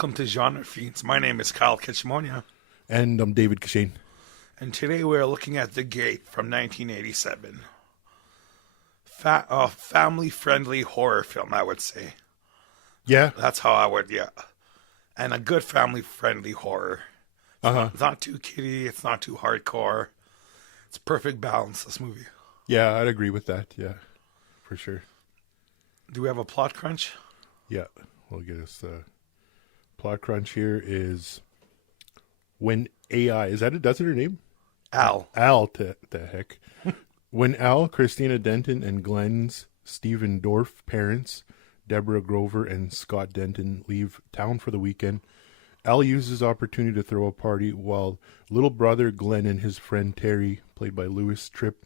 Welcome to Genre Fiends. My name is Kyle Kitchemonia, And I'm David Kashane. and today we're looking at The Gate from 1987. Family-friendly horror film, I would say. Yeah. That's how I would, yeah. And a good family-friendly horror. It's not too kiddie, it's not too hardcore. It's perfect balance, this movie. Yeah, I'd agree with that. Yeah, for sure. Do we have a plot crunch? Yeah, we'll get us plot crunch here is when AI, that's her name? Al. Al, the heck. When Al, Christina Denton, and Glenn's Stephen Dorff parents, Deborah Grover and Scott Denton, leave town for the weekend, Al uses opportunity to throw a party while little brother Glenn and his friend Terry, played by Louis Tripp,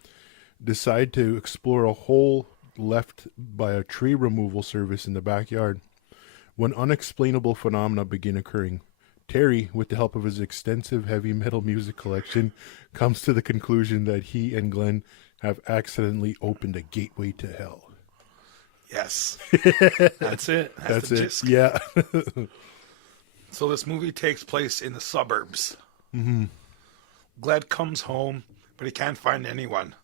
decide to explore a hole left by a tree removal service in the backyard. When unexplainable phenomena begin occurring, Terry, with the help of his extensive heavy metal music collection, comes to the conclusion that he and Glenn have accidentally opened a gateway to hell. Yes. That's it. That's the it. gist. Yeah. So this movie takes place in the suburbs. Mm-hmm. Glenn comes home, but he can't find anyone.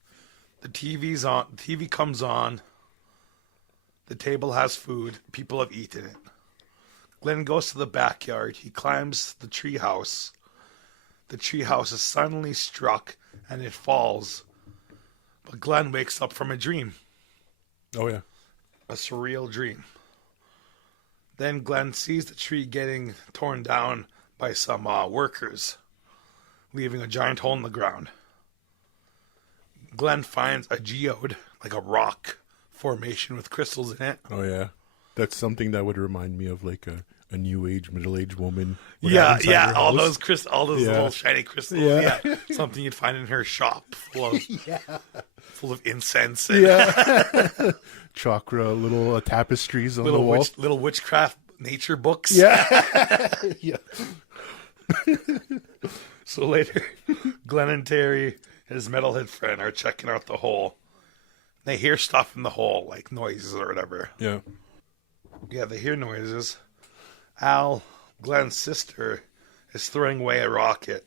The TV's on. The TV comes on. The table has food. People have eaten it. Glenn goes to the backyard. He climbs the treehouse. The treehouse is suddenly struck, and it falls. But Glenn wakes up from a dream. Oh, yeah. A surreal dream. Then Glenn sees the tree getting torn down by some workers, leaving a giant hole in the ground. Glenn finds a geode, like a rock formation with crystals in it. Oh, yeah. That's something that would remind me of like a new age, middle aged woman. Yeah, inside yeah, her all house. those little shiny crystals. Yeah. Yeah, something you'd find in her shop, full of incense. And Yeah. Chakra, little tapestries on the wall. little witchcraft nature books. Yeah. Yeah. So later, Glenn and Terry, his metalhead friend, are checking out the hole. They hear stuff in the hole, like noises or whatever. Yeah. Yeah, they hear noises. Al, Glenn's sister, is throwing away a rocket,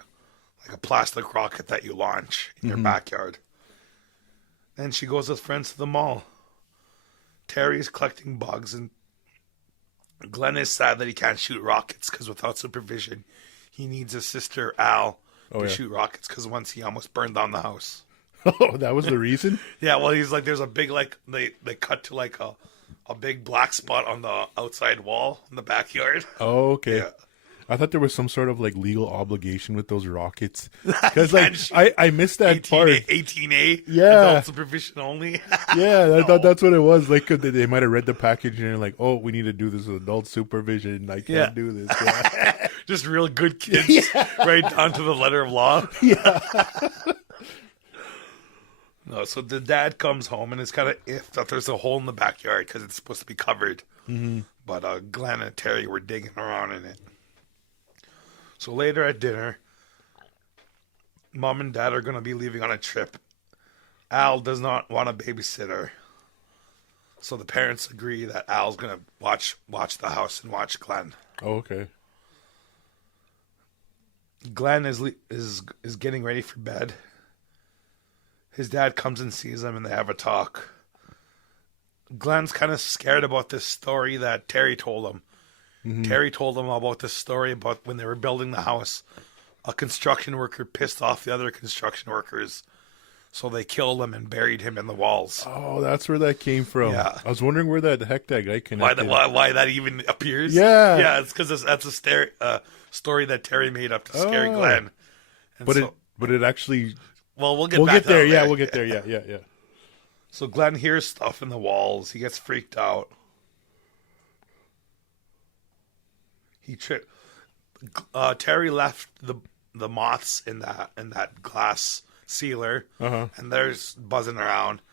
like a plastic rocket that you launch in your backyard. Then she goes with friends to the mall. Terry's collecting bugs, and Glenn is sad that he can't shoot rockets because without supervision, he needs his sister Al to shoot rockets because once he almost burned down the house. Oh, that was the reason? Yeah, well, he's like, there's a big, like, they cut to like a big black spot on the outside wall in the backyard. Oh, okay. Yeah. I thought there was some sort of like legal obligation with those rockets. Because like I missed that part. 18A, Yeah. adult supervision only. Yeah, I thought that's what it was. Like they might have read the package and they're like, "Oh, we need to do this with adult supervision. I can't do this." Yeah. Just real good kids, right down to the letter of law. Yeah. No, so the dad comes home and it's kind of if that there's a hole in the backyard because it's supposed to be covered. Mm-hmm. But Glenn and Terry were digging around in it. So later at dinner, Mom and Dad are going to be leaving on a trip. Al does not want a babysitter. So the parents agree that Al's going to watch the house and watch Glenn. Oh, okay. Glenn is getting ready for bed. His dad comes and sees him and they have a talk. Glenn's kind of scared about this story that Terry told him. Mm-hmm. Terry told him about this story about when they were building the house. A construction worker pissed off the other construction workers. So they killed him and buried him in the walls. Oh, that's where that came from. Yeah. I was wondering where that guy connected. Why that even appears? Yeah. Yeah, it's because that's a story that Terry made up to scare Glenn. And but it actually... Well, we'll get back there. to that Yeah, later. we'll get there. Yeah. So Glenn hears stuff in the walls. He gets freaked out. Terry left the moths in that glass sealer, and they're buzzing around,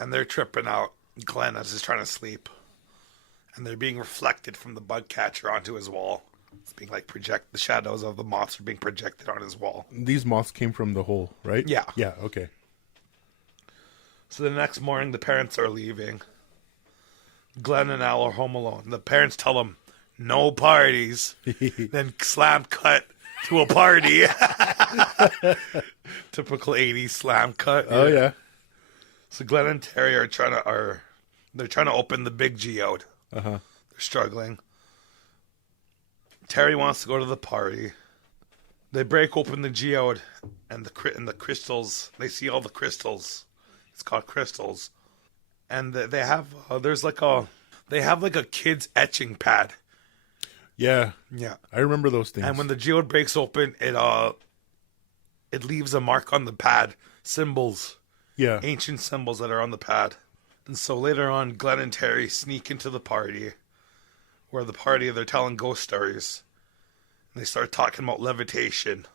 and they're tripping out Glenn as he's trying to sleep, and they're being reflected from the bug catcher onto his wall. It's being like the shadows of the moths are being projected on his wall. These moths came from the hole, right? Yeah. Yeah, okay. So the next morning, the parents are leaving. Glenn and Al are home alone. The parents tell them no parties. Then slam cut to a party. Typical 80s slam cut. Oh yeah. So Glenn and Terry are trying to open the big geode. Uh-huh. They're struggling. Terry wants to go to the party. They break open the geode and the crystals. They see all the crystals. It's called crystals. And they have they have like a kid's etching pad. Yeah. Yeah. I remember those things. And when the geode breaks open, it leaves a mark on the pad, symbols, ancient symbols that are on the pad. And so later on, Glenn and Terry sneak into the party, where they're telling ghost stories. And they start talking about levitation.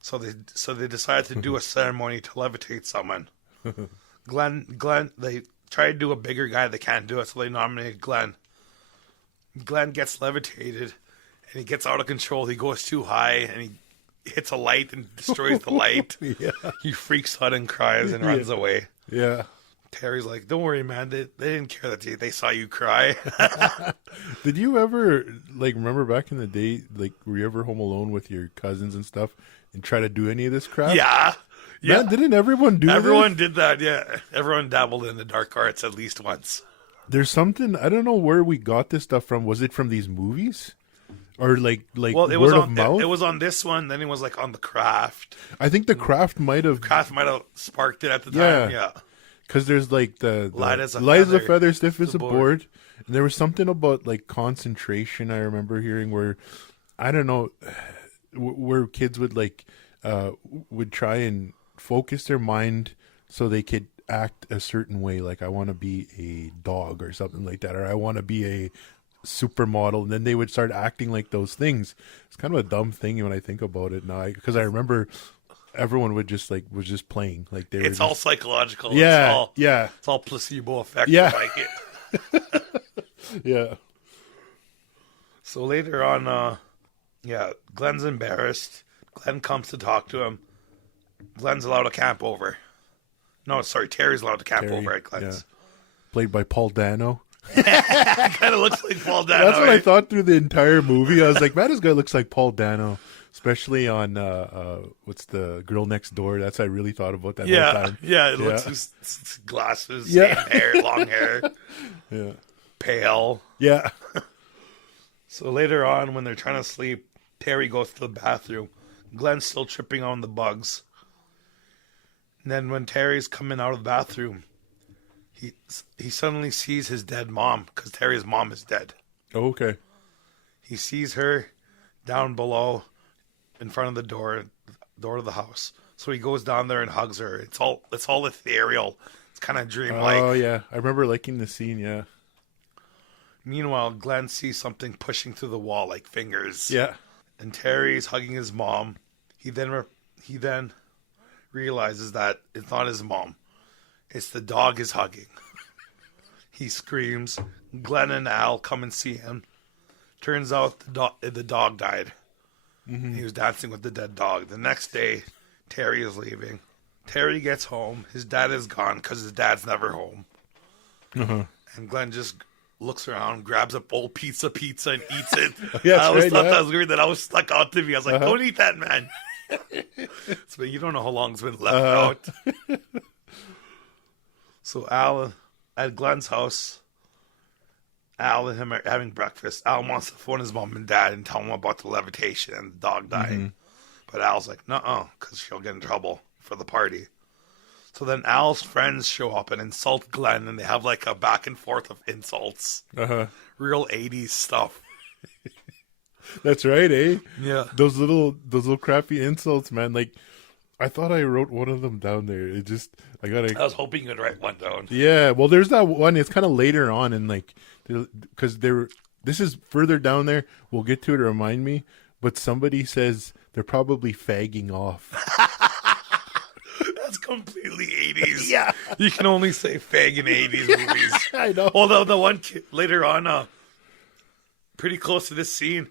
So they decide to do a ceremony to levitate someone. Glenn, they try to do a bigger guy. They can't do it, so they nominate Glenn. Glenn gets levitated, and he gets out of control. He goes too high, and he hits a light and destroys the light. Yeah. He freaks out and cries and runs away. Yeah. Terry's like, don't worry, man. They didn't care that they saw you cry. Did you ever, remember back in the day, were you ever home alone with your cousins and stuff and try to do any of this crap? Yeah. Man, didn't everyone do Everyone this? did that, yeah. Everyone dabbled in the dark arts at least once. There's something, I don't know where we got this stuff from. Was it from these movies? Or Well, it word was of on mouth? it was on this one, then it was on The Craft. I think The Craft might have... Craft might have sparked it at the time, yeah. Because there's the Light as a feather, stiff as a board. And there was something about concentration I remember hearing where, I don't know, where kids would would try and focus their mind so they could act a certain way. Like, I want to be a dog or something like that, or I want to be a supermodel, and then they would start acting like those things. It's kind of a dumb thing when I think about it now, because I remember everyone would just was just playing It's all psychological. Yeah, it's all placebo effect. Yeah. Yeah. So later on, Glenn's embarrassed. Glenn comes to talk to him. Glenn's allowed to camp over. No, sorry, Terry's allowed to camp over at Glenn's. Yeah. Played by Paul Dano. Kind of looks like Paul Dano. That's what I thought through the entire movie. I was like, man, this guy looks like Paul Dano. Especially on, what's the Girl Next Door? That's what I really thought about that whole time. Yeah, it looks his glasses, same hair, long hair. Yeah. Pale. Yeah. So later on, when they're trying to sleep, Terry goes to the bathroom. Glenn's still tripping on the bugs. And then when Terry's coming out of the bathroom, he suddenly sees his dead mom, because Terry's mom is dead. Oh, okay. He sees her down below in front of the door to the house. So he goes down there and hugs her. It's all ethereal. It's kind of dreamlike. Oh, yeah. I remember liking the scene, yeah. Meanwhile, Glenn sees something pushing through the wall like fingers. Yeah. And Terry's hugging his mom. He then realizes that it's not his mom. It's the dog he's hugging. He screams. Glenn and Al come and see him. Turns out the dog died. Mm-hmm. He was dancing with the dead dog. The next day, Terry is leaving. Terry gets home. His dad is gone because his dad's never home. Uh-huh. And Glenn just looks around, grabs a bowl pizza, and eats it. Yeah, I always thought that was weird. That always stuck out to me. I was like, don't eat that, man. So you don't know how long it's been left out. So Al, at Glenn's house, Al and him are having breakfast. Al wants to phone his mom and dad and tell them about the levitation and the dog dying. Mm-hmm. But Al's like, nuh-uh, because she'll get in trouble for the party. So then Al's friends show up and insult Glenn, and they have a back and forth of insults. Uh-huh. Real 80s stuff. That's right, eh? Yeah. Those little crappy insults, man. I thought I wrote one of them down there. I was hoping you'd write one down. Yeah, well, there's that one. It's kind of later on, and because this is further down there. We'll get to it to remind me. But somebody says they're probably fagging off. That's completely 80s. Yeah. You can only say fag in 80s movies. I know. Although the one later on, pretty close to this scene,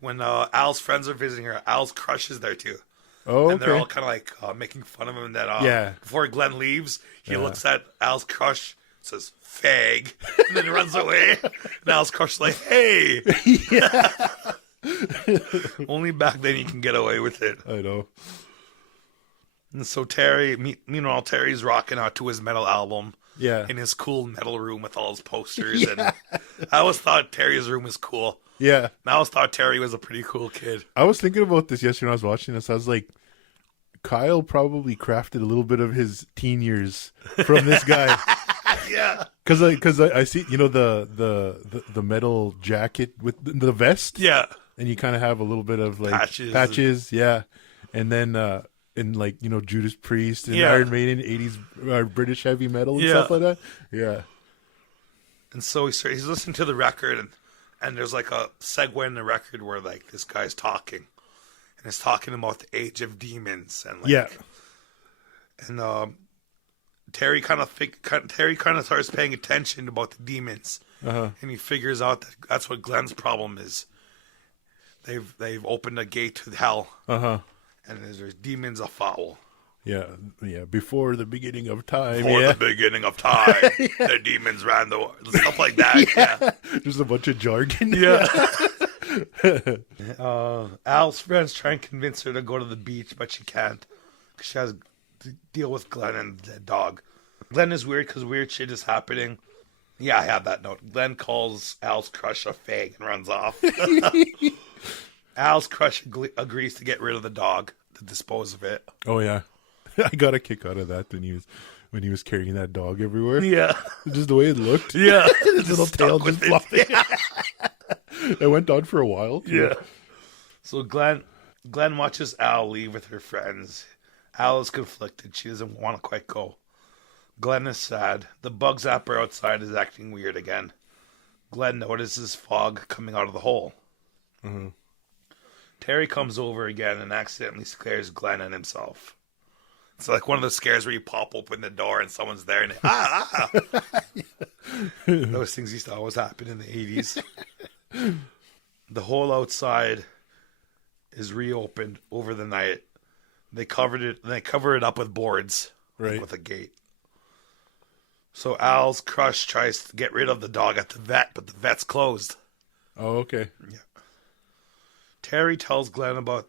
when Al's friends are visiting her, Al's crush is there too. Oh, okay. And they're all kind of making fun of him. And then before Glenn leaves, he looks at Al's crush says, "Fag," and then runs away. And Al's Crush like, "Hey." Only back then you can get away with it. I know. And so Terry, meanwhile, Terry's rocking out to his metal album. Yeah. In his cool metal room with all his posters. And I always thought Terry's room was cool. Yeah. I always thought Terry was a pretty cool kid. I was thinking about this yesterday when I was watching this. I was like, Kyle probably crafted a little bit of his teen years from this guy. Yeah. Because I see, the metal jacket with the vest. Yeah. And you kind of have a little bit of like patches. Yeah. And then in like, Judas Priest and Iron Maiden, 80s British heavy metal and stuff like that. Yeah. And so he's listening to the record and there's like a segue in the record where like this guy's talking. And it's talking about the age of demons and like and Terry kind of starts paying attention about the demons, and he figures out that that's what Glenn's problem is. They've opened a gate to hell, and there's demons afoul. Yeah. Before the beginning of time. The beginning of time, the demons ran the world. Stuff like that. Yeah. Just a bunch of jargon. Yeah. Al's friends try and convince her to go to the beach, but she can't because she has to deal with Glenn and the dog. Glenn is weird because weird shit is happening. Yeah, I have that note. Glenn calls Al's crush a fag and runs off. Al's crush agrees to get rid of the dog to dispose of it. Oh yeah, I got a kick out of that when he was carrying that dog everywhere. Yeah, just the way it looked. Yeah, his little tail just flopping. It went on for a while. Yeah. So Glenn watches Al leave with her friends. Al is conflicted. She doesn't want to quite go. Glenn is sad. The bug zapper outside is acting weird again. Glenn notices fog coming out of the hole. Mm-hmm. Terry comes over again and accidentally scares Glenn and himself. It's like one of the scares where you pop open the door and someone's there and Those things used to always happen in the 80s. The hole outside is reopened over the night. They cover it up with boards, right, like with a gate. So Al's crush tries to get rid of the dog at the vet, but the vet's closed. Oh, okay. Yeah. Terry tells Glenn about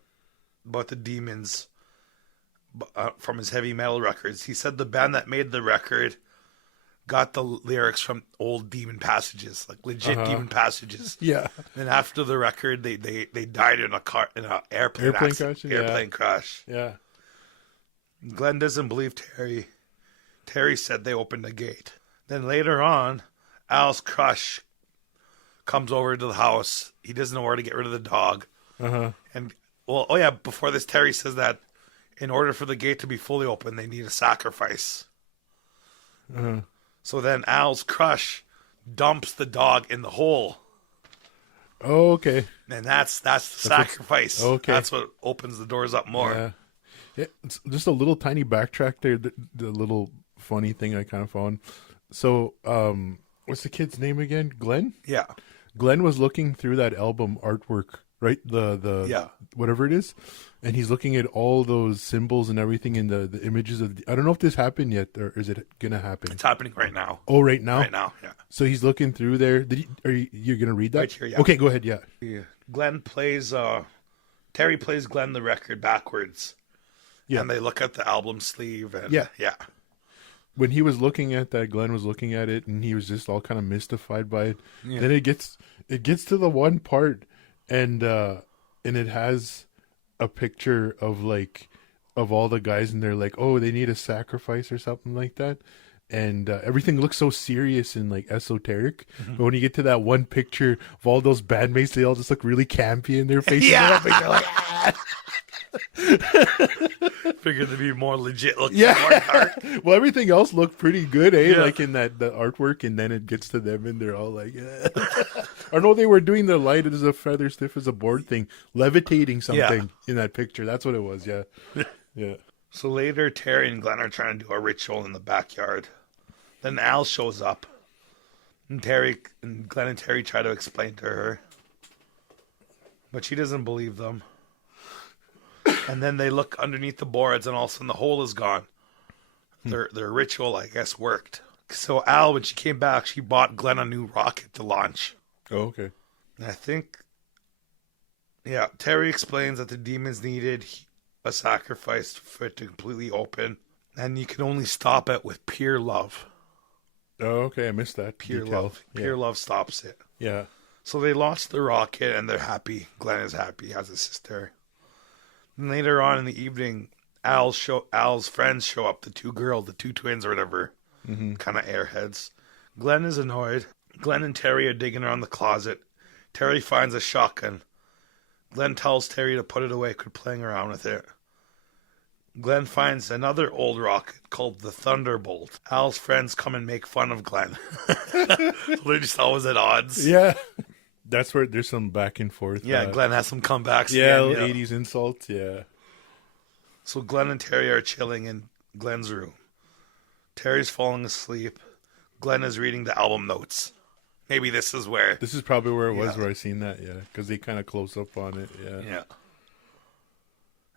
the demons from his heavy metal records. He said the band that made the record got the lyrics from old demon passages, like legit demon passages. Yeah. And after the record, they died in an airplane crash. Yeah. Glenn doesn't believe Terry. Terry said they opened the gate. Then later on, Al's crush comes over to the house. He doesn't know where to get rid of the dog. And before this, Terry says that in order for the gate to be fully open, they need a sacrifice. So then Al's crush dumps the dog in the hole. Oh, okay. And that's the sacrifice. Okay. That's what opens the doors up more. Yeah. It's just a little tiny backtrack there. The little funny thing I kind of found. So, what's the kid's name again? Glenn? Yeah. Glenn was looking through that album artwork, right? The whatever it is. And he's looking at all those symbols and everything in the images of. I don't know if this happened yet, or is it gonna happen? It's happening right now. Oh, right now. Right now, yeah. So he's looking through there. Are you gonna read that? Right here, yeah. Okay, go ahead. Yeah. Glenn plays. Terry plays Glenn the record backwards. Yeah. And they look at the album sleeve and yeah. When he was looking at that, Glenn was looking at it, and he was just all kind of mystified by it. Yeah. Then it gets to the one part, and it has a picture of all the guys, and they're like, oh, they need a sacrifice or something like that, and everything looks so serious and like esoteric. But when you get to that one picture of all those bandmates, they all just look really campy in their faces. Yeah. And they're like, Figured to be more legit looking. Yeah. Well, everything else looked pretty good, eh? Yeah. Like in the artwork, and then it gets to them, and they're all like, or no, they were doing the light as a feather, stiff as a board thing, levitating something in that picture. That's what it was. Yeah. Yeah. So later, Terry and Glenn are trying to do a ritual in the backyard. Then Al shows up, and Glenn and Terry try to explain to her, but she doesn't believe them. And then they look underneath the boards, and all of a sudden the hole is gone. Their ritual, I guess, worked. So Al, when she came back, she bought Glenn a new rocket to launch. Oh, okay. And I think, yeah, Terry explains that the demons needed a sacrifice for it to completely open. And you can only stop it with pure love. Oh, okay. I missed that. Pure detail. love. Pure love stops it. Yeah. So they launched the rocket and they're happy. Glenn is happy. He has a sister. And later on in the evening, Al's friends show up. The two twins or whatever. Mm-hmm. Kind of airheads. Glenn is annoyed. Glenn and Terry are digging around the closet. Terry finds a shotgun. Glenn tells Terry to put it away, quit playing around with it. Glenn finds another old rocket called the Thunderbolt. Al's friends come and make fun of Glenn. They're just always at odds. Yeah. That's where there's some back and forth. Yeah, Glenn has some comebacks. Yeah, again, 80s insults, yeah. So Glenn and Terry are chilling in Glenn's room. Terry's falling asleep. Glenn is reading the album notes. Maybe this is where... This is probably where it was where I seen that, yeah. Because they kind of close up on it, yeah. Yeah.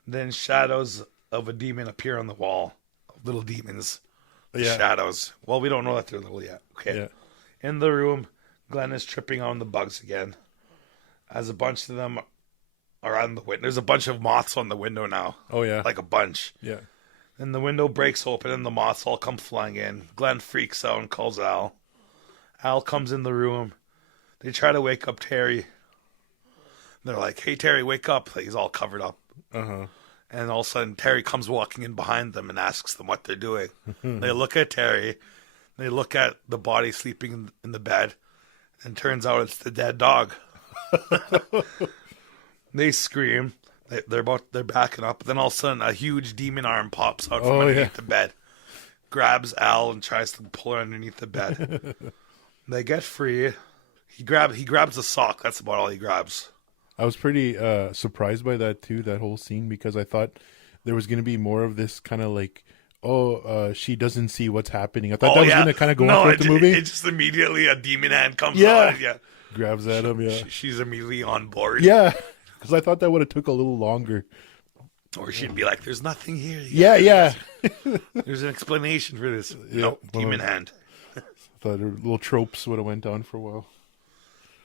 Then shadows of a demon appear on the wall. Little demons. Yeah. Shadows. Well, we don't know that they're little yet. Okay. Yeah. In the room, Glenn is tripping on the bugs again. As a bunch of them are on the window. There's a bunch of moths on the window now. Oh, yeah. Like a bunch. Yeah. And the window breaks open and the moths all come flying in. Glenn freaks out and calls Al. Al comes in the room. They try to wake up Terry. They're like, hey, Terry, wake up. He's all covered up. Uh-huh. And all of a sudden, Terry comes walking in behind them and asks them what they're doing. They look at Terry. They look at the body sleeping in the bed. And turns out it's the dead dog. They scream. They're backing up. Then all of a sudden, a huge demon arm pops out from underneath the bed. Grabs Al and tries to pull her underneath the bed. They get free. He grabs a sock. That's about all he grabs. I was pretty surprised by that too, that whole scene, because I thought there was going to be more of this kind of like, she doesn't see what's happening. I thought that was going to kind of go on throughout the movie. It just immediately a demon hand comes out. Yeah. Grabs at him, yeah. She's immediately on board. Yeah, because I thought that would have took a little longer. Or she'd be like, there's nothing here. Yeah. There's an explanation for this. Nope, demon hand. I thought little tropes would have went on for a while.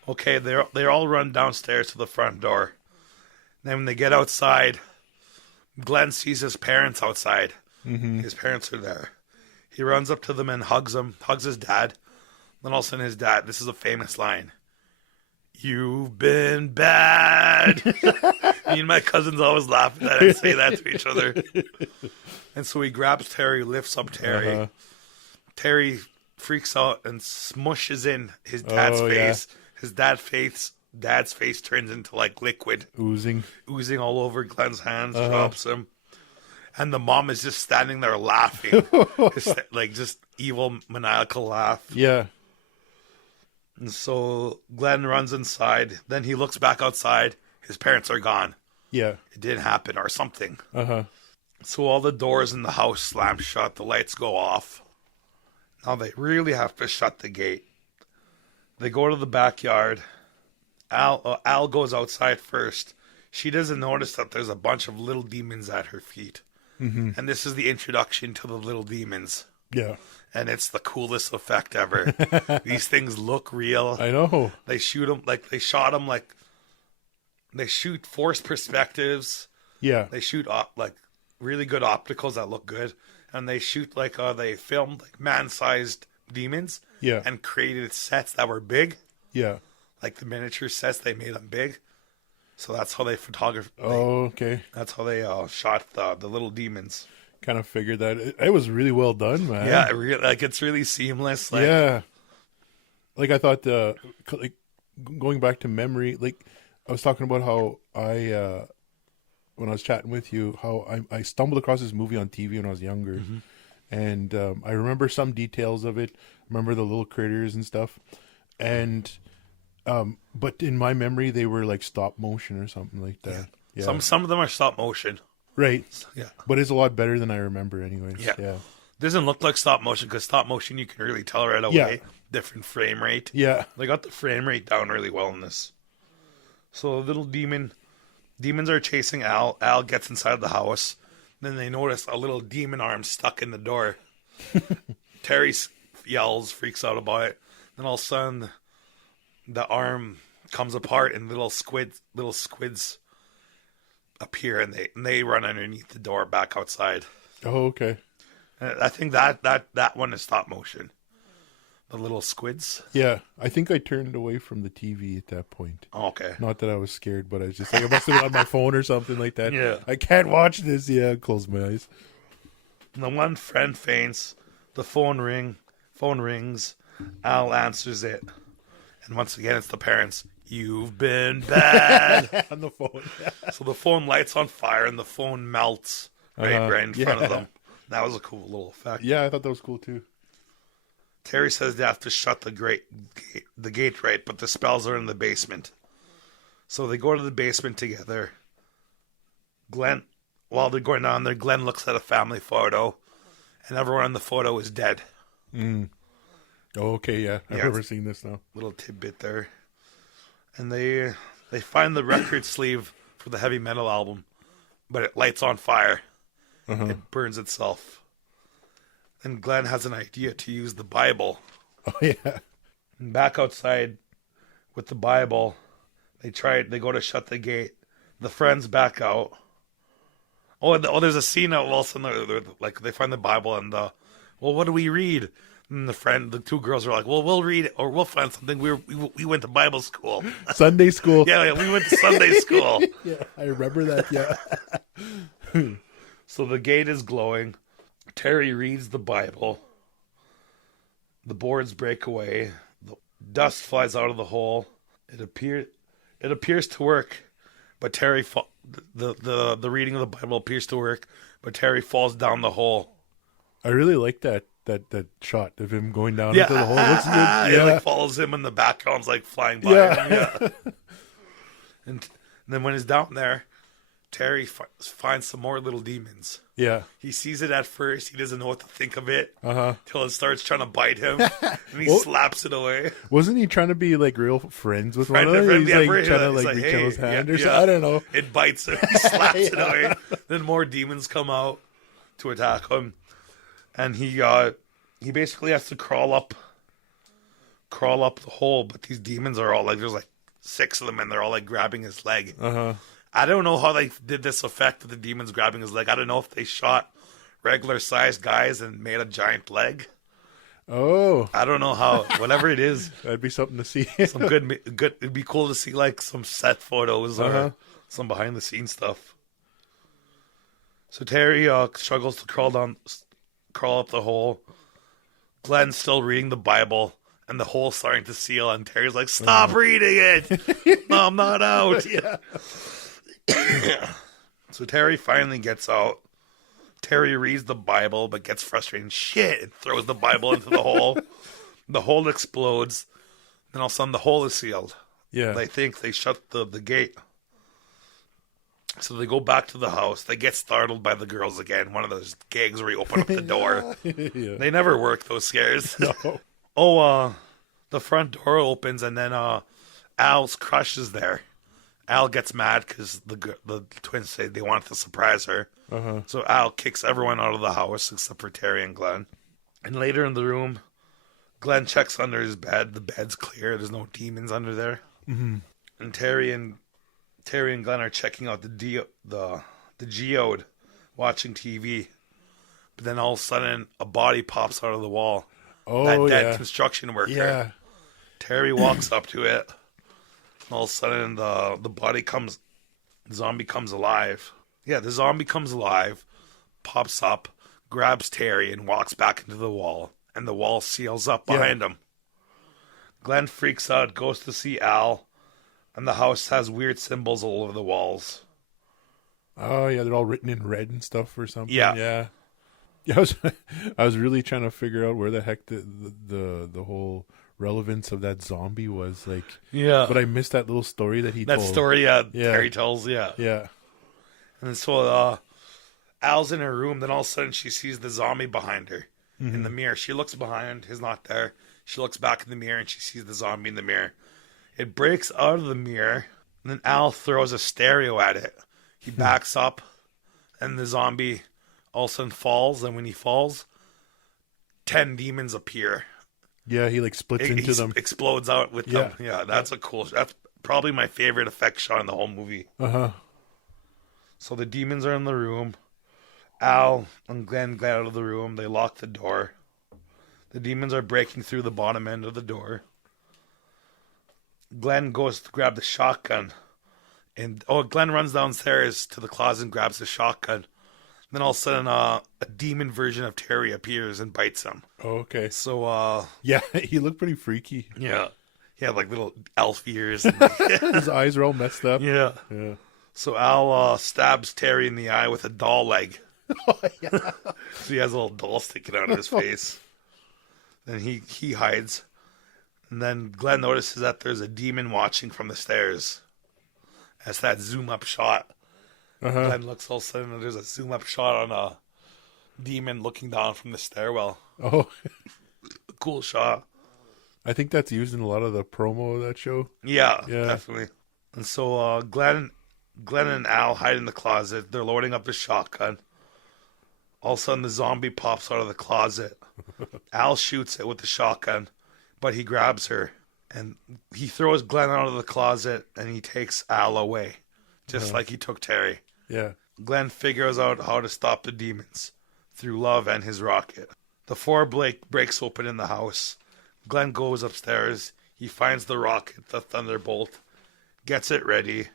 Okay, they all run downstairs to the front door. Then when they get outside, Glenn sees his parents outside. Mm-hmm. His parents are there. He runs up to them and hugs his dad. Then all of a sudden his dad, this is a famous line. You've been bad. Me and my cousins always laugh at that and say that to each other. And so he grabs Terry, lifts up Terry. Uh-huh. Terry freaks out and smushes in his dad's face. Yeah. His dad's face turns into like liquid. Oozing all over Glenn's hands, drops him. And the mom is just standing there laughing. Like just evil, maniacal laugh. Yeah. And so Glenn runs inside. Then he looks back outside. His parents are gone. Yeah. It didn't happen or something. Uh-huh. So all the doors in the house slam shut. The lights go off. Now they really have to shut the gate. They go to the backyard. Al goes outside first. She doesn't notice that there's a bunch of little demons at her feet. Mm-hmm. And this is the introduction to the little demons. Yeah. And it's the coolest effect ever. These things look real. I know. They shoot them like they shot them like they shoot forced perspectives. Yeah. They shoot like really good opticals that look good. And they shoot like they filmed like man-sized demons. Yeah. And created sets that were big. Yeah. Like the miniature sets, they made them big. So that's how they photographed. Okay. That's how they shot the little demons. Kind of figured that it was really well done, man. Yeah, it's really seamless. Like, yeah. Like I thought, like going back to memory, like I was talking about how I, when I was chatting with you, how I stumbled across this movie on TV when I was younger. Mm-hmm. And I remember some details of it. Remember the little critters and stuff. And but in my memory, they were like stop motion or something like that. Yeah. Some of them are stop motion. Right. Yeah. But it's a lot better than I remember anyways. Yeah. Doesn't look like stop motion because stop motion you can really tell right away. Yeah. Different frame rate. Yeah. They got the frame rate down really well in this. So a little demons are chasing Al. Al gets inside the house. Then they notice a little demon arm stuck in the door. Terry yells, freaks out about it. Then all of a sudden, the arm comes apart and little squids appear, and they run underneath the door back outside. Oh, okay. I think that one is stop motion. The little squids. Yeah, I think I turned away from the TV at that point. Oh, okay. Not that I was scared, but I was just like, I must have been on my phone or something like that. Yeah. I can't watch this. Yeah, close my eyes. And the one friend faints. The phone rings. Al answers it. And once again, it's the parents. You've been bad. On the phone. So the phone lights on fire and the phone melts right in front of them. That was a cool little effect. Yeah, I thought that was cool too. Terry says they have to shut the gate right, but the spells are in the basement. So they go to the basement together. While they're going down there, Glenn looks at a family photo, and everyone in the photo is dead. Mm. Oh, okay, yeah. I remember seeing this now. Little tidbit there. And they find the record sleeve for the heavy metal album, but it lights on fire. It burns itself. And Glenn has an idea to use the Bible. Oh, yeah. And back outside with the Bible, they go to shut the gate. The friends back out. There's a scene out Wilson. They find the Bible and what do we read? And the two girls are like, well, we'll read it or we'll find something. We went to Bible school. Sunday school. Yeah, we went to Sunday school. Yeah, I remember that, yeah. So the gate is glowing. Terry reads the Bible. The boards break away. The dust flies out of the hole. It appears to work, but Terry the reading of the Bible appears to work, but Terry falls down the hole. I really like that shot of him going down into the hole. It looks good. It like follows him and the background's like flying by him. Yeah. And then when he's down there, Terry finds some more little demons. Yeah. He sees it at first. He doesn't know what to think of it. Till it starts trying to bite him. And he slaps it away. Wasn't he trying to be like real friends with one another? He's like trying to reach out his hand or something. I don't know. It bites him. He slaps it away. Then more demons come out to attack him. And he basically has to crawl up the hole. But these demons are all there's 6 of them and they're all grabbing his leg. I don't know how they did this effect of the demons grabbing his leg. I don't know if they shot regular sized guys and made a giant leg. Oh. I don't know how. Whatever it is. That'd be something to see. Some good. It'd be cool to see some set photos or some behind the scenes stuff. So Terry struggles to crawl up the hole. Glenn's still reading the Bible. And the hole's starting to seal. And Terry's like, stop reading it. No, I'm not out. Yeah. So Terry finally gets out. Terry reads the Bible, but gets frustrated and shit and throws the Bible into the hole. The hole explodes. Then all of a sudden the hole is sealed. Yeah. They think they shut the gate. So they go back to the house. They get startled by the girls again. One of those gigs where you open up the door. Yeah. They never work, those scares. No. The front door opens and then Al's crush is there. Al gets mad because the twins say they wanted to surprise her. So Al kicks everyone out of the house except for Terry and Glenn. And later in the room, Glenn checks under his bed. The bed's clear. There's no demons under there. And Terry and Glenn are checking out the geode, watching TV. But then all of a sudden, a body pops out of the wall. Oh, that dead construction worker. Yeah. Terry walks up to it. And all of a sudden, the zombie comes alive. Yeah, the zombie comes alive, pops up, grabs Terry, and walks back into the wall. And the wall seals up behind him. Glenn freaks out, goes to see Al, and the house has weird symbols all over the walls. Oh, yeah, they're all written in red and stuff or something. Yeah. I was really trying to figure out where the heck the whole relevance of that zombie was like. Yeah. But I missed that little story that he told. That story, Terry tells, Yeah. And so Al's in her room, then all of a sudden she sees the zombie behind her in the mirror. She looks behind, he's not there. She looks back in the mirror and she sees the zombie in the mirror. It breaks out of the mirror, and then Al throws a stereo at it. He backs up, and the zombie all of a sudden falls, and when he falls, 10 demons appear Yeah, he like splits into them. Explodes out with them. Yeah, that's that's probably my favorite effect shot in the whole movie. Uh-huh. So the demons are in the room. Al and Glenn get out of the room. They lock the door. The demons are breaking through the bottom end of the door. Glenn goes to grab the shotgun. And Glenn runs downstairs to the closet and grabs the shotgun. Then all of a sudden, a demon version of Terry appears and bites him. Oh, okay. So, yeah, he looked pretty freaky. Yeah. He had like little elf ears. His eyes are all messed up. Yeah. Yeah. So Al stabs Terry in the eye with a doll leg. Oh, yeah. So he has a little doll sticking out of his face. Then he hides. And then Glenn notices that there's a demon watching from the stairs. That's that zoom up shot. Uh-huh. Glenn looks all of a sudden and there's a zoom up shot on a demon looking down from the stairwell. Oh. Cool shot. I think that's used in a lot of the promo of that show. Yeah. Definitely. And so Glenn and Al hide in the closet. They're loading up the shotgun. All of a sudden the zombie pops out of the closet. Al shoots it with the shotgun, but he grabs her. And he throws Glenn out of the closet and he takes Al away. Just like he took Terry. Yeah. Glenn figures out how to stop the demons through love and his rocket. The floor breaks open in the house. Glenn goes upstairs. He finds the rocket, the thunderbolt, gets it ready.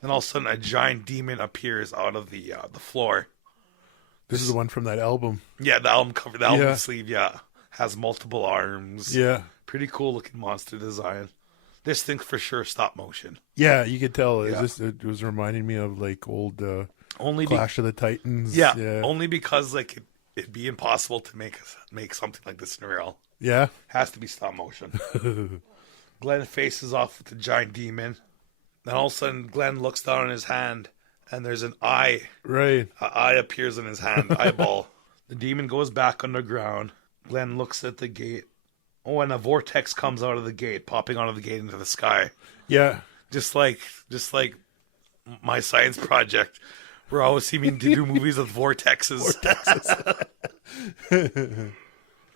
Then all of a sudden a giant demon appears out of the floor. This is the one from that album. Yeah, the album cover, the album sleeve, has multiple arms. Yeah. Pretty cool looking monster design. This thing for sure stop motion. Yeah, you could tell. It was reminding me of like old Clash of the Titans. Yeah, only because like it'd be impossible to make something like this in real. Yeah. Has to be stop motion. Glenn faces off with the giant demon. Then all of a sudden Glenn looks down on his hand and there's an eye. Right. An eye appears in his hand, eyeball. The demon goes back underground. Glenn looks at the gate. Oh, and a vortex comes out of the gate, popping out of the gate into the sky. Yeah. Just like my science project, where I always seeming to do movies with vortexes.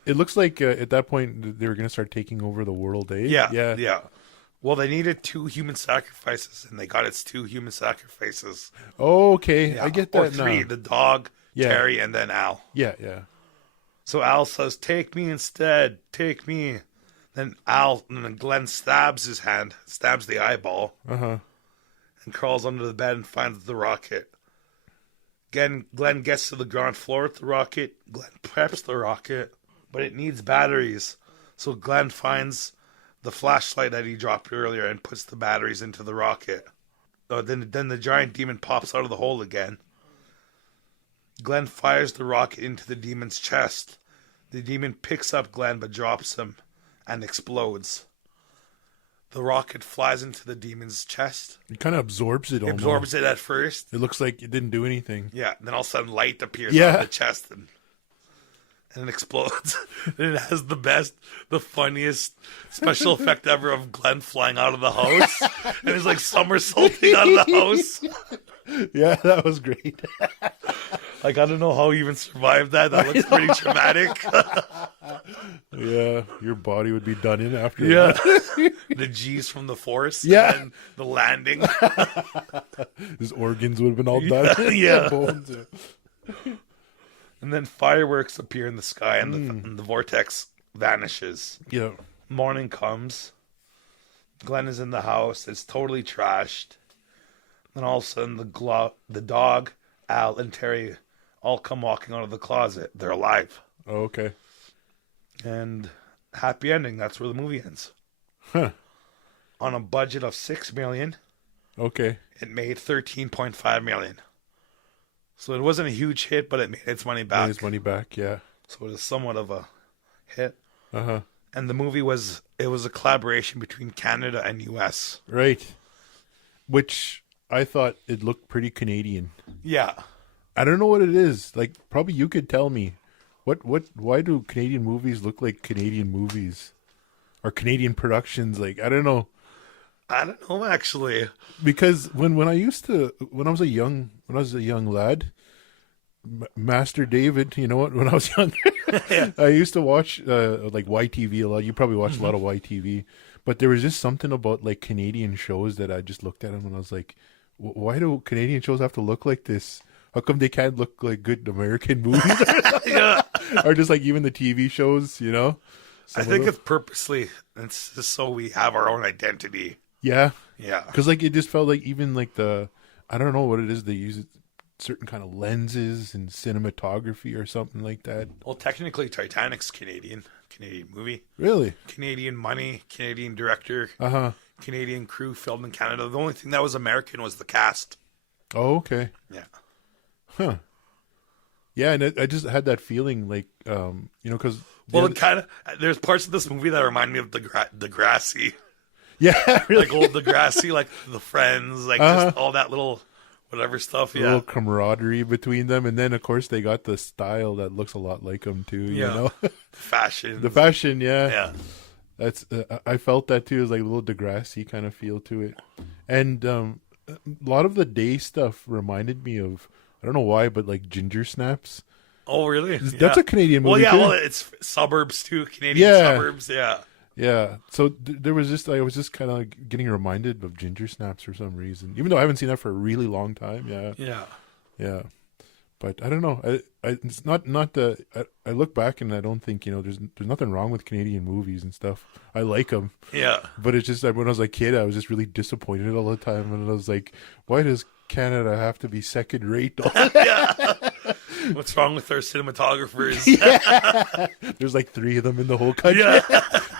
It looks like at that point they were going to start taking over the world, eh? Yeah. Well, they needed 2 human sacrifices, and they got its 2 human sacrifices. Oh, okay. Yeah. I get that or 3, now. the dog, Terry, and then Al. Yeah. So Al says, "Take me instead. Take me." Then Glenn stabs his hand, stabs the eyeball, and crawls under the bed and finds the rocket. Again, Glenn gets to the ground floor with the rocket. Glenn preps the rocket, but it needs batteries. So Glenn finds the flashlight that he dropped earlier and puts the batteries into the rocket. Then the giant demon pops out of the hole again. Glenn fires the rocket into the demon's chest. The demon picks up Glenn but drops him and explodes. The rocket flies into the demon's chest. It kind of absorbs it almost. Absorbs it at first. It looks like it didn't do anything. Yeah, then all of a sudden light appears out of the chest and it explodes. And it has the funniest special effect ever of Glenn flying out of the house. And he's like somersaulting out of the house. Yeah, that was great. Like, I don't know how he even survived that. That looks pretty traumatic. Yeah, your body would be done in after that. The G's from the force. Yeah. And the landing. His organs would have been all done. Yeah. Bones. And then fireworks appear in the sky and the vortex vanishes. Yeah. Morning comes. Glenn is in the house. It's totally trashed. Then all of a sudden the dog, Al, and Terry all come walking out of the closet. They're alive. Oh, okay. And happy ending. That's where the movie ends. Huh. On a budget of $6 million, Okay. it made $13.5 million. So it wasn't a huge hit, but it made its money back. His money back, yeah. So it was somewhat of a hit. Uh-huh. And the movie was a collaboration between Canada and US. Right. Which I thought it looked pretty Canadian. Yeah. I don't know what it is. Like, probably you could tell me. Why do Canadian movies look like Canadian movies? Or Canadian productions? Like, I don't know. I don't know, actually. Because when I was a young lad, Master David, you know what? When I was younger, Yeah. I used to watch like YTV a lot. You probably watched a lot of YTV, but there was just something about like Canadian shows that I just looked at them and I was like, why do Canadian shows have to look like this? How come they can't look like good American movies? Yeah. Or just like even the TV shows, you know? I Some of think them. it's purposely. It's just so we have our own identity. Yeah, Yeah. because like it just felt like even like I don't know what it is, they use certain kind of lenses and cinematography or something like that. Well, technically, Titanic's Canadian movie, Really? Canadian money, Canadian director, Uh-huh. Canadian crew, filmed in Canada. The only thing that was American was the cast. Oh, okay. Yeah. Huh. Yeah, and I just had that feeling like, because Well, it kind of there's parts of this movie that remind me of Degrassi, yeah, really, like old Degrassi, like the Friends, like just all that little whatever stuff. a Yeah, little camaraderie between them, and then of course they got the style that looks a lot like them too. You Yeah. know, fashion. the fashion. Yeah, Yeah, that's I felt that too. It was like a little Degrassi kind of feel to it, and a lot of the day stuff reminded me of, I don't know why, but like Ginger Snaps. Oh, really? That's Yeah. a Canadian movie. Well, yeah. too. Well, it's suburbs too. Canadian Yeah. suburbs. Yeah. Yeah, so there was just I was just kind of getting reminded of Ginger Snaps for some reason, even though I haven't seen that for a really long time. Yeah, Yeah. yeah, but I don't know. It's not the. I look back and I don't think there's nothing wrong with Canadian movies and stuff. I like them, Yeah. but it's just that when I was a kid, I was just really disappointed all the time, and I was like, why does Canada have to be second rate? Yeah. What's wrong with our cinematographers? There's like 3 of them in the whole country. Yeah.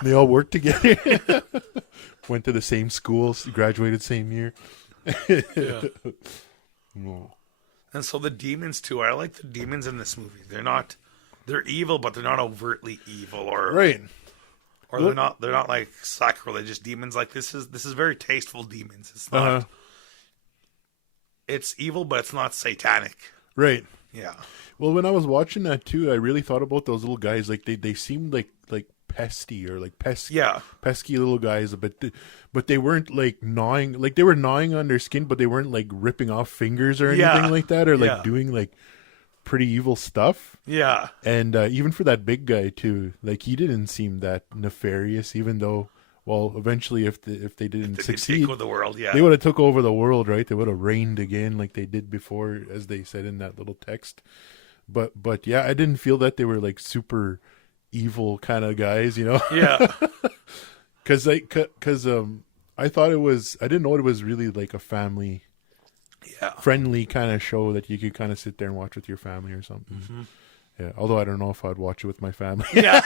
They all work together. Went to the same school, graduated same year. Yeah. No. And so the demons too. I like the demons in this movie. They're evil, but they're not overtly evil, or Right. or they're not like sacrilegious demons. Like this is very tasteful demons. It's not. Uh-huh. It's evil, but it's not satanic. Right. Yeah. Well, when I was watching that too, I really thought about those little guys. Like they seemed like pesky or like pesky. Yeah. Pesky little guys, but they weren't like gnawing. Like they were gnawing on their skin, but they weren't like ripping off fingers or anything Yeah. like that, or like Yeah. doing like pretty evil stuff. Yeah. And even for that big guy too, like he didn't seem that nefarious. Even though, well, eventually if they didn't They succeed, take over the world. Yeah. they would have took over the world, right? They would have reigned again like they did before, as they said in that little text. But yeah, I didn't feel that they were like super evil kind of guys, Yeah. Because I thought I didn't know it was really like a family Yeah. friendly kind of show that you could kind of sit there and watch with your family or something. Mm-hmm. Yeah, although I don't know if I'd watch it with my family. Yeah.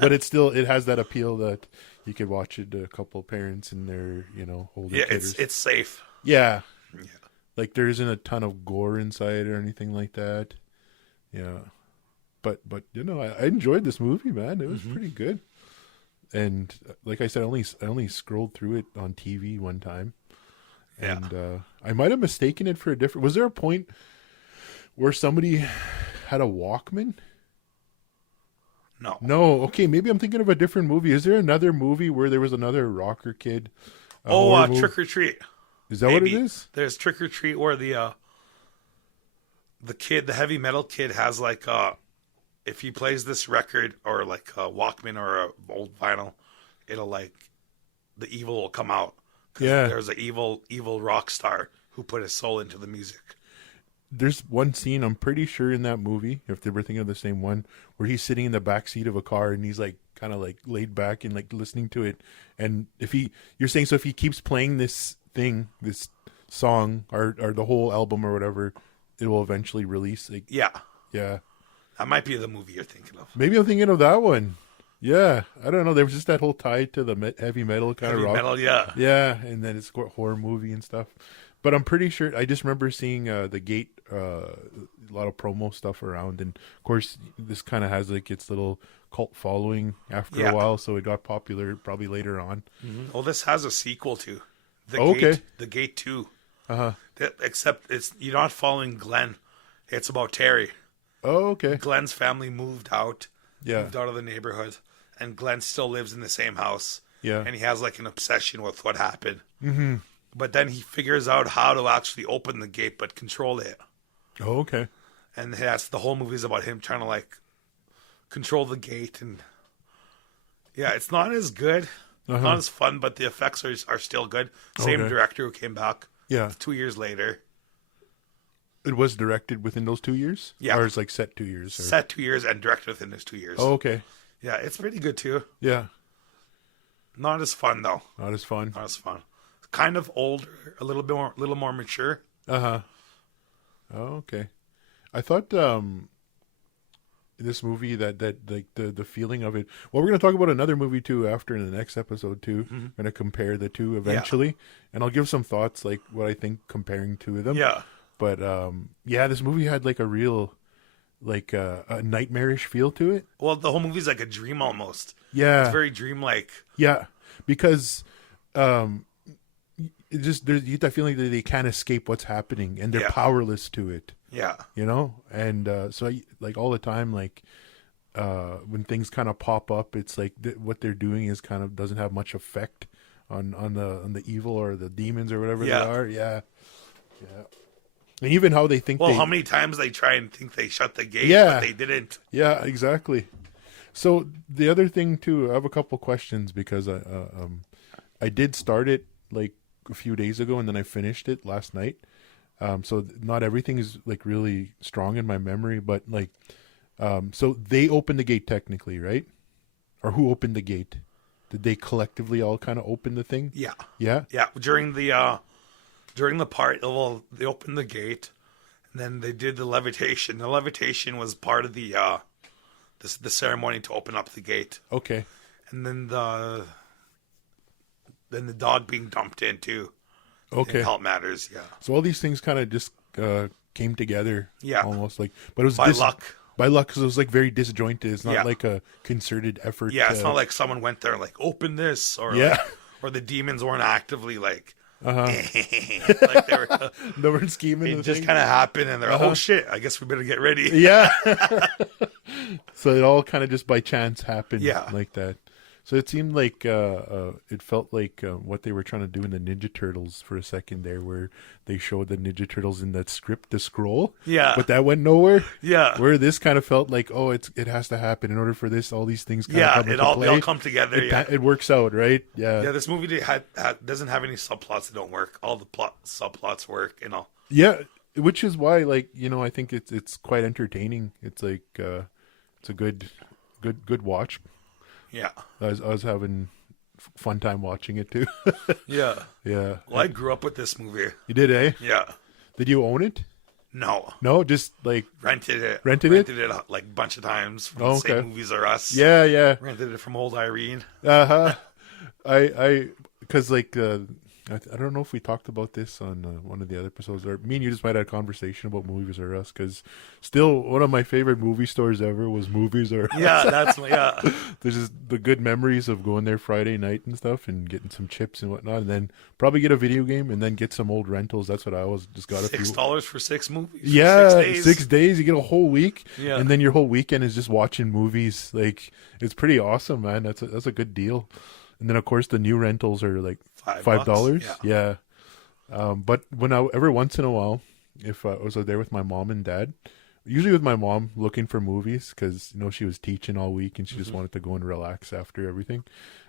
But it has that appeal that you could watch it a couple of parents and their older Yeah. kids. It's safe. Yeah, Yeah. like there isn't a ton of gore inside or anything like that. Yeah, but I enjoyed this movie, man. It was pretty good. And like I said, I only scrolled through it on TV one time, Yeah. and I might have mistaken it for a different. Was there a point where somebody had a Walkman? No. No. Okay, maybe I'm thinking of a different movie. Is there another movie where there was another rocker kid? Horror movie? Trick or Treat. Is that what it Maybe. is? There's Trick or Treat where the heavy metal kid has like if he plays this record or like a Walkman or a old vinyl, it'll like the evil will come out. 'Cause Yeah. There's an evil rock star who put his soul into the music. There's one scene, I'm pretty sure, in that movie, if they were thinking of the same one, where he's sitting in the back seat of a car and he's like kind of like laid back and like listening to it. And you're saying, so if he keeps playing this song or the whole album or whatever, it will eventually release. Like, Yeah. yeah. That might be the movie you're thinking of. Maybe I'm thinking of that one. Yeah. I don't know. There was just that whole tie to the heavy metal kind Heavy of rock. metal, yeah. Yeah, and then it's a horror movie and stuff. But I'm pretty sure I just remember seeing the Gate, a lot of promo stuff around, and of course this kind of has like its little cult following after Yeah. a while, so it got popular probably later on. Well, this has a sequel to the Oh, Gate. okay. The Gate 2. Uh-huh. Except you're not following Glenn. It's about Terry. Oh, okay. Glenn's family moved out Yeah, of the neighborhood, and Glenn still lives in the same house. yeah. And he has like an obsession with what happened. Mm-hmm. But then he figures out how to actually open the gate but control it. Oh, okay. and that's the whole movie's about him trying to like control the gate, and yeah, it's not as good, not as fun, but the effects are still good. Same Okay. director who came back Yeah. 2 years later. It was directed within those 2 years? Yeah. Or it's like set 2 years? Or... Set 2 years and directed within those 2 years. Oh, okay. Yeah, it's pretty good too. Yeah. Not as fun though. Not as fun. Not as fun. Kind of older, a little more mature. Uh-huh. Oh, okay. I thought this movie that like the feeling of it. Well, we're going to talk about another movie too after in the next episode too. Mm-hmm. We're going to compare the two eventually, and I'll give some thoughts like what I think comparing two of them. Yeah. But yeah, this movie had like a real like a nightmarish feel to it. Well, the whole movie's like a dream almost. Yeah. It's very dreamlike. Yeah, because it just you get that feeling that they can't escape what's happening and they're powerless to it. Yeah. You know, and so like all the time, like when things kind of pop up, it's like what they're doing is kind of doesn't have much effect on the evil or the demons or whatever they are. Yeah, yeah. And even how they think. Well, how many times they try and think they shut the gate, Yeah. but they didn't. Yeah, exactly. So the other thing too, I have a couple questions because I did start it like a few days ago and then I finished it last night. So not everything is like really strong in my memory, but like, so they opened the gate technically, right? Or who opened the gate? Did they collectively all kind of open the thing? Yeah. Yeah. Yeah. During the part, well, they opened the gate, and then they did the levitation. The levitation was part of the ceremony to open up the gate, Okay. and then the dog being dumped into. Okay. How it matters. Yeah. So all these things kind of just came together. Yeah. Almost like, but it was By luck. By luck, because it was like very disjointed. It's not Yeah. like a concerted effort. Yeah, it's not like someone went there like open this or Yeah. or the demons weren't actively like Uh-huh. like they were. No one scheming. It just kind of happened, and they're like, oh shit! I guess we better get ready. Yeah. So it all kind of just by chance happened. Yeah. Like that. So it seemed like it felt like what they were trying to do in the Ninja Turtles for a second there, where they showed the Ninja Turtles in that script, the scroll. Yeah. But that went nowhere. Yeah. Where this kind of felt like, oh, it has to happen in order for this. All these things. Kind of come They into play. all come together. It works out, right? Yeah. Yeah, this movie doesn't have any subplots that don't work. All the subplots work, you know. Yeah, which is why, like, you know, I think it's quite entertaining. It's like it's a good watch. Yeah. I was having fun time watching it too. Yeah. Yeah. Well, I grew up with this movie. You did, eh? Yeah. Did you own it? No. No, just like Rented it. Rented it? like a bunch of times from Oh, the same okay. Movies R Us. yeah, yeah. Rented it from old Irene. Uh-huh. I because like I don't know if we talked about this on one of the other episodes, or me and you just might have a conversation about Movies R Us, because still one of my favorite movie stores ever was Movies R Us. Yeah, There's just the good memories of going there Friday night and stuff and getting some chips and whatnot, and then probably get a video game and then get some old rentals. That's what I always just got. $6 for 6 movies. For Yeah, 6 days. 6 days. You get a whole week, Yeah. and then your whole weekend is just watching movies. Like, it's pretty awesome, man. That's a good deal. And then of course the new rentals are like $5. Yeah. But every once in a while, if I was there with my mom and dad, usually with my mom looking for movies, because she was teaching all week and she just wanted to go and relax after everything,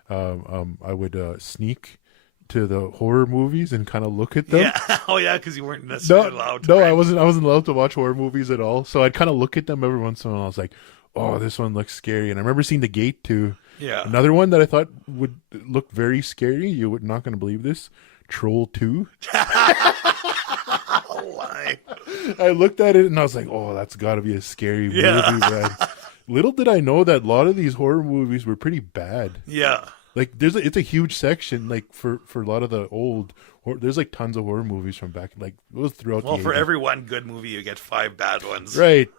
I would sneak to the horror movies and kind of look at them. Yeah. Oh yeah, because you weren't necessarily allowed to. No, I wasn't allowed to watch horror movies at all. So I'd kind of look at them every once in a while. I was like, oh, this one looks scary. And I remember seeing The Gate too. Yeah. Another one that I thought would look very scary. You would not going to believe this. Troll 2. Why? I looked at it and I was like, oh, that's got to be a scary movie, man. Little did I know that a lot of these horror movies were pretty bad. Yeah. Like, it's a huge section, like, for a lot of the old, there's, like, tons of horror movies from back, like, it was throughout Well, the for 80s. every one good movie, you get 5 bad ones. Right.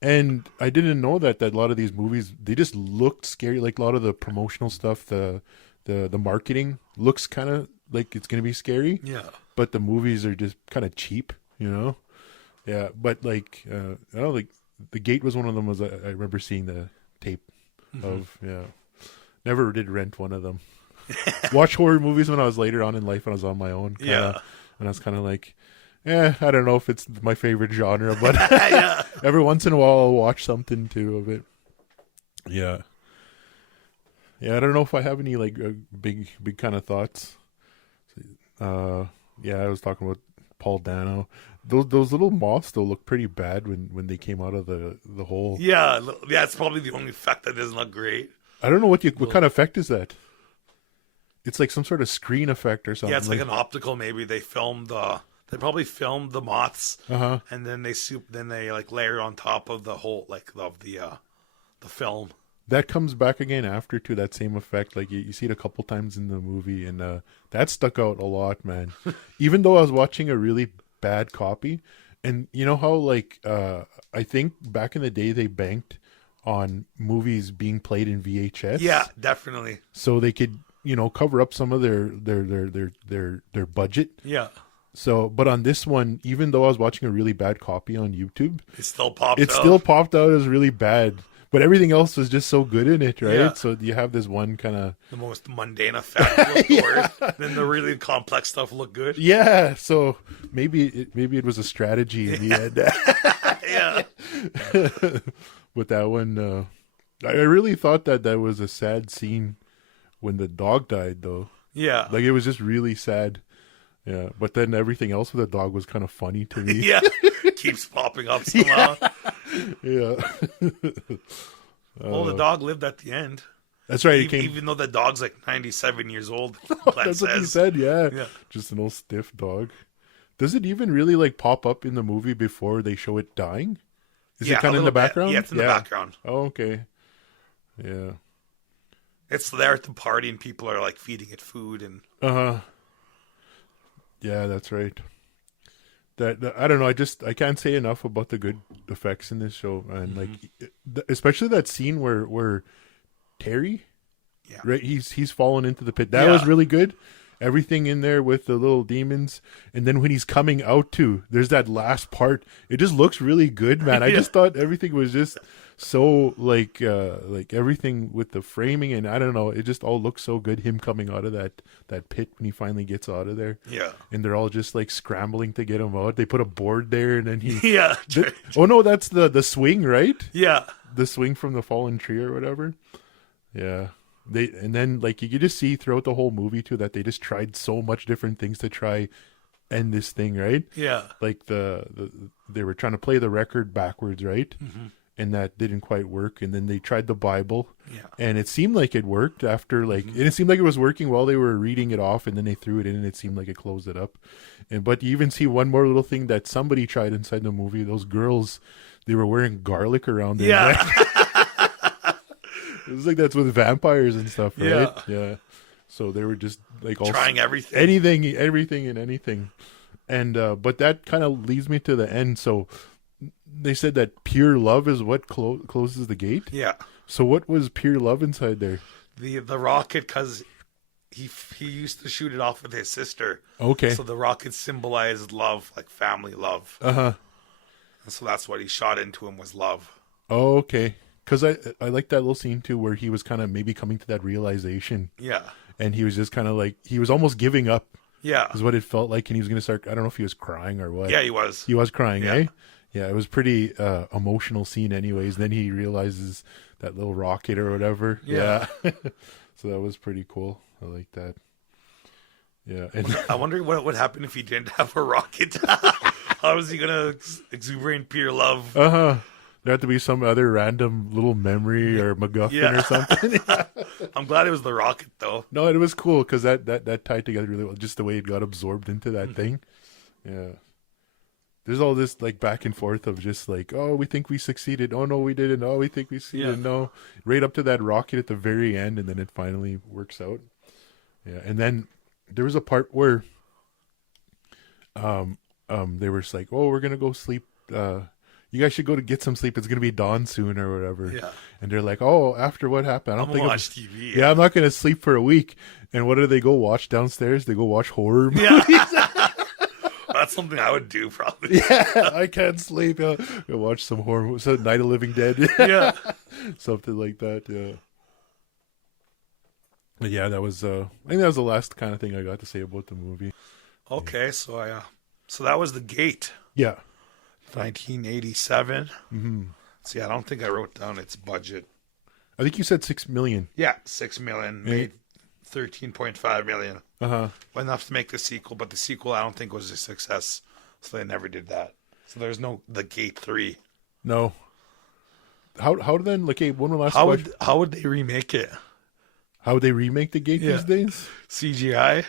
And I didn't know that a lot of these movies, they just looked scary. Like, a lot of the promotional stuff, the marketing looks kind of like it's going to be scary. Yeah. But the movies are just kind of cheap, Yeah, but, like, I don't know, like, The Gate was one of them. I remember seeing the tape of, Never did rent one of them. Watch horror movies when I was later on in life when I was on my own. And I was kind of like, I don't know if it's my favorite genre, but Yeah. every once in a while I'll watch something too of it. Yeah. Yeah, I don't know if I have any like big kind of thoughts. Yeah, I was talking about Paul Dano. Those little moths though look pretty bad when they came out of the hole. Yeah, it's probably the only effect that doesn't look great. I don't know what kind of effect is that. It's like some sort of screen effect or something. Yeah, it's like an optical. Maybe they probably filmed the moths, and then they like layer on top of the whole like of the film. That comes back again after too. That same effect, like you see it a couple times in the movie, and that stuck out a lot, man. Even though I was watching a really bad copy, and you know how like I think back in the day they banked on movies being played in VHS. Yeah, definitely. So they could cover up some of their budget. Yeah. So, but on this one, even though I was watching a really bad copy on YouTube, it still popped out as really bad. But everything else was just so good in it, right? Yeah. So you have this one kind of... the most mundane effect looked worse. Then the really complex stuff looked good. Yeah, so maybe it was a strategy in the end. Yeah. But that one, I really thought that was a sad scene when the dog died, though. Yeah. Like, it was just really sad. Yeah, but then everything else with the dog was kind of funny to me. Yeah, keeps popping up somehow. Yeah. Well, the dog lived at the end. That's right. Even though the dog's like 97 years old. That's what he said, yeah. Just an old stiff dog. Does it even really like pop up in the movie before they show it dying? Is it kind of in the background? Yeah, it's in the background. Oh, okay. Yeah. It's there at the party and people are like feeding it food and... Yeah, that's right. That I don't know. I can't say enough about the good effects in this show, and like especially that scene where Terry, right? He's fallen into the pit. That was really good. Everything in there with the little demons, and then when he's coming out too, there's that last part. It just looks really good, man. I just thought everything was just so like everything with the framing, and I don't know, it just all looks so good. Him coming out of that pit when he finally gets out of there, and they're all just like scrambling to get him out. They put a board there, and then he oh no, that's the swing, right? Yeah, the swing from the fallen tree or whatever. Yeah. And then like you could just see throughout the whole movie too that they just tried so much different things to try end this thing, right? Yeah. Like they were trying to play the record backwards, right? And that didn't quite work. And then they tried the Bible. Yeah. And it seemed like it worked after like and it seemed like it was working while they were reading it off, and then they threw it in and it seemed like it closed it up. But you even see one more little thing that somebody tried inside the movie. Those girls, they were wearing garlic around their neck. It was like that's with vampires and stuff, right? Yeah. So they were just like all trying everything, and anything. And but that kind of leads me to the end. So they said that pure love is what closes the gate. Yeah. So what was pure love inside there? The rocket, because he used to shoot it off with his sister. Okay. So the rocket symbolized love, like family love. And so that's what he shot into him, was love. Oh, okay. Because I like that little scene too where he was kind of maybe coming to that realization. Yeah. And he was just kind of like, he was almost giving up. Yeah. Is what it felt like. And he was going to start, I don't know if he was crying or what. Yeah, he was. He was crying, eh? Yeah, it was pretty emotional scene anyways. Then he realizes that little rocket or whatever. Yeah. So that was pretty cool. I like that. Yeah. And I wonder what would happen if he didn't have a rocket. How was he going to exuberate pure love? There had to be some other random little memory or MacGuffin or something. I'm glad it was the rocket, though. No, it was cool because that tied together really well. Just the way it got absorbed into that thing. Yeah. There's all this like back and forth of just like, oh, we think we succeeded. Oh, no, we didn't. Oh, we think we succeeded. No. Right up to that rocket at the very end, and then it finally works out. Yeah. And then there was a part where they were just like, oh, we're going to go sleep. You guys should go to get some sleep. It's going to be dawn soon or whatever. Yeah. And they're like, oh, after what happened? I don't think watch TV. Yeah, I'm not going to sleep for a week. And what do they go watch downstairs? They go watch horror movies. Yeah. That's something I would do probably. Yeah, I can't sleep. Go watch some horror movies. So Night of the Living Dead. Yeah. Something like that, yeah. But yeah, that was, I think that was the last kind of thing I got to say about the movie. Okay, so So that was The Gate, Yeah. 1987. Mm-hmm. See, I don't think I wrote down its budget. I think you said 6 million. Yeah, 6 million, made 13.5 million. Uh-huh. Enough to make the sequel, but the sequel I don't think was a success, so they never did that. So there's no The Gate 3. No. How then, like, hey, one last How question. would they remake it? How would they remake The Gate these days? CGI?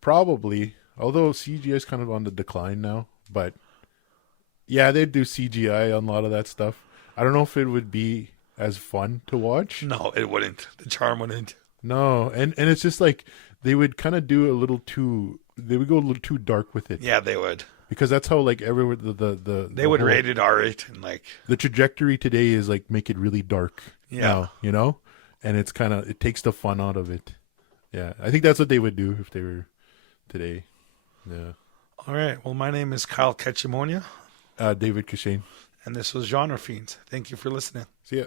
Probably. Although CGI is kind of on the decline now. But, yeah, they'd do CGI on a lot of that stuff. I don't know if it would be as fun to watch. No, it wouldn't. The charm wouldn't. No, and it's just like they would kind of do a little too. They would go a little too dark with it. Yeah, they would. Because that's how like everywhere they would rate it R8 and like the trajectory today is like make it really dark. Yeah, now, and it's kind of it takes the fun out of it. Yeah, I think that's what they would do if they were today. Yeah. All right. Well, my name is Kyle Ketchimonia. David Kashane. And this was Genre Fiends. Thank you for listening. See ya.